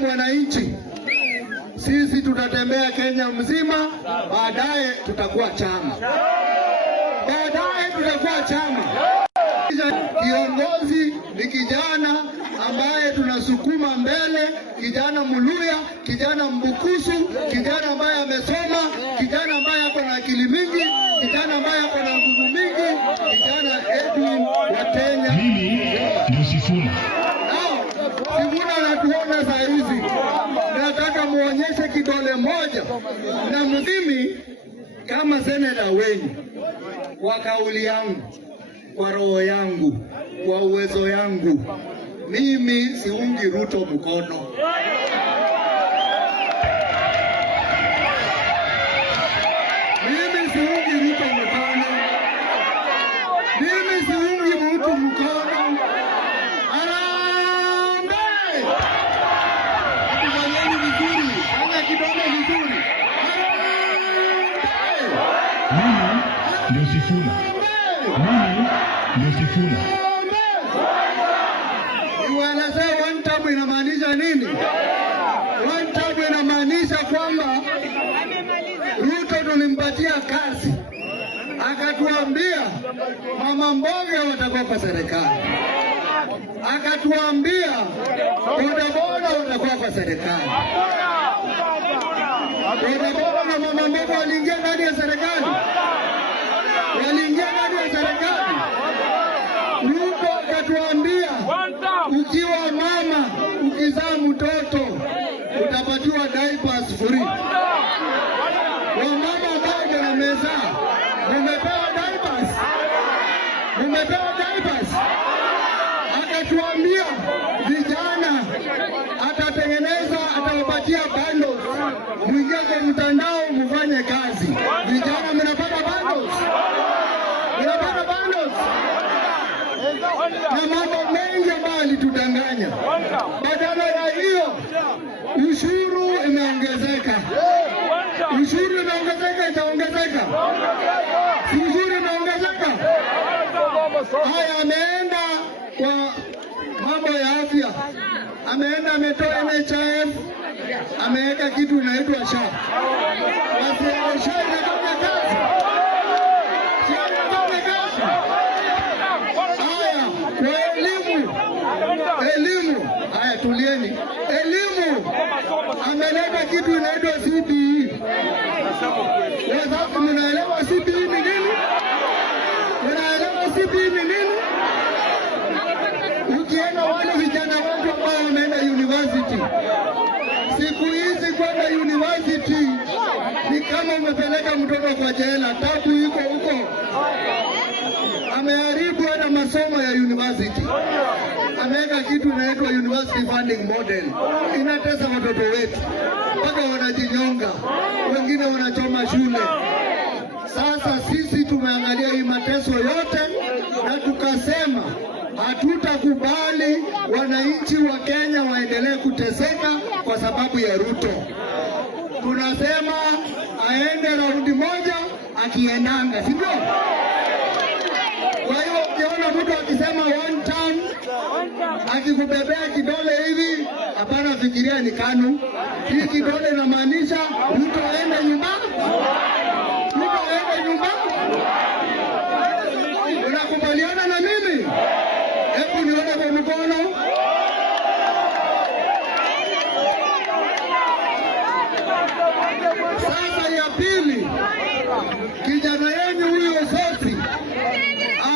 mwananchi, sisi tutatembea Kenya mzima, baadaye tutakuwa chama, Kiongozi ni kijana ambaye tunasukuma mbele, kijana Muluya, kijana Mbukusu, kijana ambaye amesoma, kijana ambaye ako na akili mingi, kijana ambaye ako na nguvu mingi, kijana Edwin Watenya. Mimi ndio Sifuna. Sifuna anatuona saa hizi. Nataka muonyeshe kidole moja. Na mimi kama seneta wenu, kwa kauli yangu, kwa roho yangu, kwa uwezo yangu, mimi siungi Ruto mkono. Mimi siungi Ruto mkono. Mimi siungi Ruto mkono. Harambee! Tufanyeni vizuri. Fanya kidole vizuri. Mimi ndio Sifuna. Mimi ndio Sifuna. Wanasema one term inamaanisha nini? One term inamaanisha kwamba Ruto tulimpatia kazi, akatuambia mama mboga watakuwa kwa serikali, akatuambia bodaboda watakuwa kwa serikali. Bodaboda na mama mboga waliingia ndani ya serikali, Ruto akatuambia ukiwa mama, ukizaa mtoto utapatiwa diapers free. Wamama ambao wamezaa, mumepewa diapers. Akatuambia vijana atawapatia bundles, mwingie kwa mtandao mfanye kazi. Vijana mnapata bundles? Na mambo mengi ambayo alitudanganya. Badala ya hiyo, ushuru imeongezeka. Ushuru imeongezeka, itaongezeka. Ushuru imeongezeka. Haya, ameenda kwa mambo ya afya. Ameenda ametoa NHIF, ameweka kitu inaitwa SHA. Basi SHA inafanya kazi. Elimu, haya tulieni. Elimu, ameleta kitu inaitwa CBE. Sasa mnaelewa CBE ni nini? Ukienda wale vijana wetu ambao wameenda university, siku hizi kwenda university ni kama umepeleka mtoto kwa jela. Tabu iko huko. Ameharibu hata masomo ya university. Ameweka kitu inaitwa university funding model. Inatesa watoto wetu mpaka wanajinyonga, wengine wanachoma shule. Sasa sisi tumeangalia hii mateso yote na tukasema hatutakubali wananchi wa Kenya waendelee kuteseka kwa sababu ya Ruto. Tunasema aende raundi moja akiendanga, si ndio? Kwa hiyo ukiona mtu akisema one term, akikubebea kidole hivi, hapana, fikiria ni KANU. Hii kidole inamaanisha Ruto aende nyumbani. Unakubaliana na mimi? Hebu nione kwa mkono. Sasa ya pili, kijana yenu huyo Sosi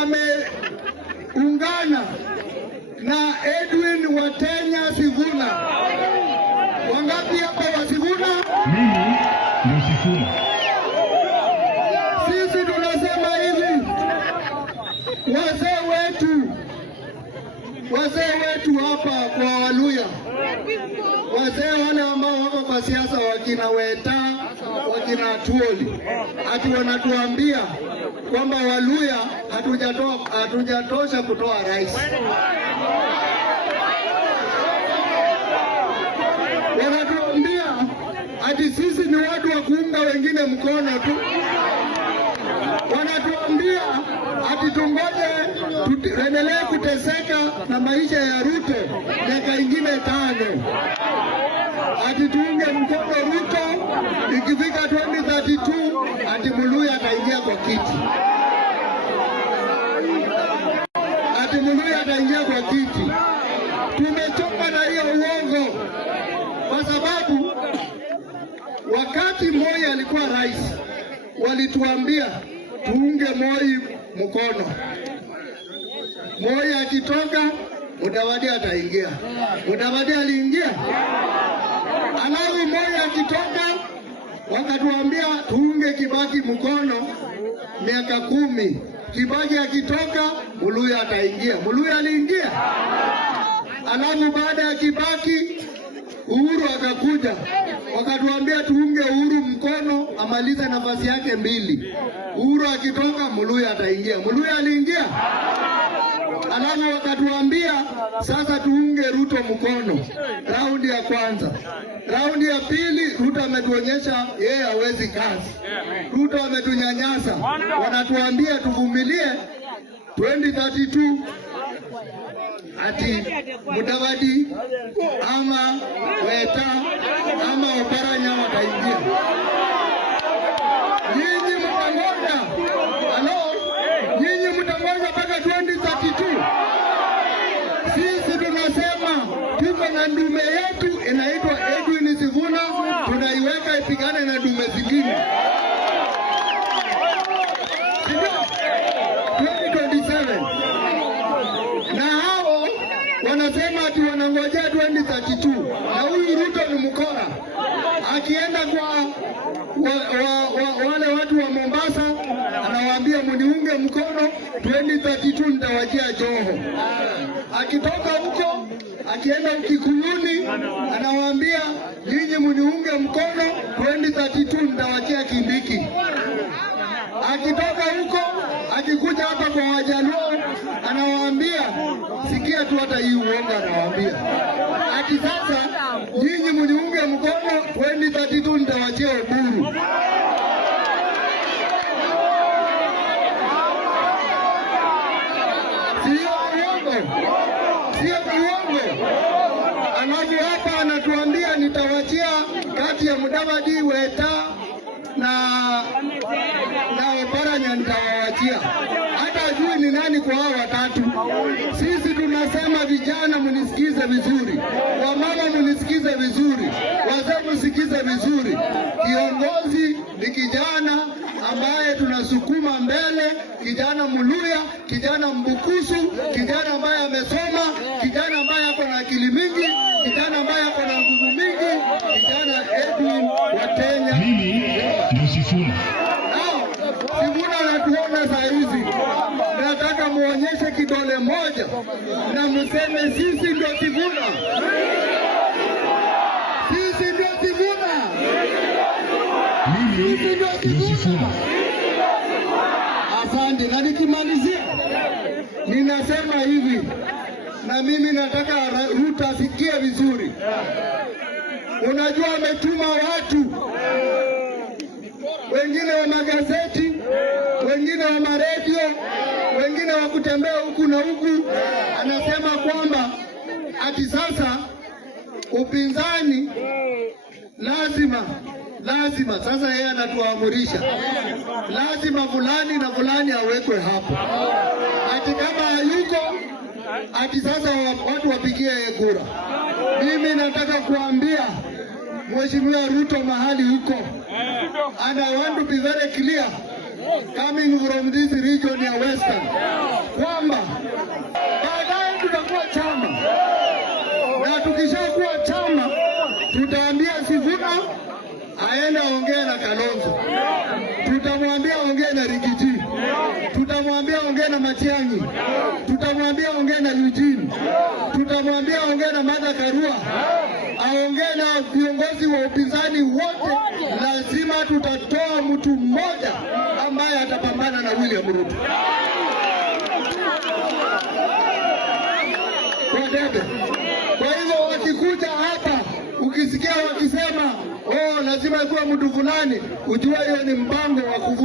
ameungana na Edwin Watenya Sifuna. Wangapi hapa wa Sifuna? Mimi ndio Sifuna. Sisi tunasema hivi, wazee wetu hapa kwa Waluya, wazee wale ambao wako kwa siasa, wakina Weta, wakina Tuoli, ati wanatuambia kwamba Waluya hatujatosha kutoa rais. Wanatuambia ati sisi ni watu wa kuunga wengine mkono tu. Wanatuambia ati tungoje tuendelee kuteseka na maisha ya Ruto miaka ingine 5. Muluya ataingia kwa kiti, ati Muluya ataingia kwa kiti. Tumechoka na hiyo uongo, kwa sababu wakati Moi alikuwa rais walituambia tuunge Moi mkono. Moi akitoka Mudavadi ataingia. Mudavadi aliingia. Alafu Moi akitoka wakatuambia tuunge Kibaki mkono miaka 10. Kibaki akitoka Muluya ataingia. Muluya aliingia. Alafu baada ya Kibaki Uhuru akakuja, wakatuambia tuunge Uhuru mkono amalize nafasi yake 2. Uhuru akitoka Muluya ataingia. Muluya aliingia. Alafu wakatuambia sasa tuunge Ruto mkono. Raundi ya kwanza. Raundi ya pili Ruto ametuonyesha yeye hawezi kazi. Ruto ametunyanyasa. Wanatuambia tuvumilie 2032 ati Mudavadi ama Weta ama Oparanya wataingia. Nyinyi mtangoja. Halo? Nyinyi mtangoja mpaka 2032. Sisi tunasema tuko na ndume yetu inaitwa Edwin Sifuna, tunaiweka ipigane na ndume zingine. 2027. Na hao wanasema ati wanangojea 2032. Na huyu Ruto ni mkora. Akienda kwa wale watu wa Mombasa anawaambia mniunge mkono 2032 nitawajia Joho. Akitoka huko akienda Ukikuyuni anawaambia nyinyi mniunge mkono 2032 nitawajia Kindiki. Akitoka huko akikuja hapa kwa Wajaluo anawaambia sikia tu, hata hii uongo anawaambia ati sasa nyinyi mniunge mkono 2032 nitawachia Oburu. Sio uongo, sio uongo. Alafu hapa anatuambia nitawachia kati ya Mudavadi, Weta na Oparanya nitawachia. Hata ajui ni nani kwa hao watatu. Sisi tunasema vijana mnisikize vizuri, wamama mnisikize vizuri, wazee mnisikize vizuri. Kiongozi ni kijana ambaye tunasukuma mbele, kijana Muluya, kijana mbukusu, kijana ambaye amesoma, kijana ambaye ako na akili mingi, kijana ambaye ako na nguvu mingi, kijana Edwin Watenya. Mimi ndio Sifuna. Sifuna anatuona saa hizi. Nataka muonyeshe kidole moja na mseme sisi ndio Sifuna. Sisi ndio Sifuna. Mimi ndio Sifuna. Asante. Na nikimalizia ninasema hivi, na mimi nataka Ruto asikie vizuri. Unajua ametuma watu wengine wa magazeti, wengine wa maredio, wengine wa kutembea huku na huku. Anasema kwamba ati sasa upinzani lazima sasa yeye anatuamurisha lazima fulani na fulani awekwe hapo. Ati kama hayuko ati sasa watu wapigie yeye kura. Mimi nataka kuambia Mheshimiwa Ruto mahali huko, and I want to be very clear coming from this region ya Western, kwamba baadaye tutakuwa chama, na tukishakuwa chama tutaambia Sifuna aende aongee na Kalonzo, tutamwambia aongee na Rigiji, tutamwambia aongee na Matiang'i, tutamwambia aongee na Eugene, tutamwambia aongee na Martha Karua, aongee na viongozi wa upinzani wote. Lazima tutatoa mtu mmoja ambaye atapambana na William Ruto kwa debe. Kwa hivyo wakikuja hapa, ukisikia wakisema lazima kuwa mtu fulani, ujua hiyo ni mpango wa kuvunja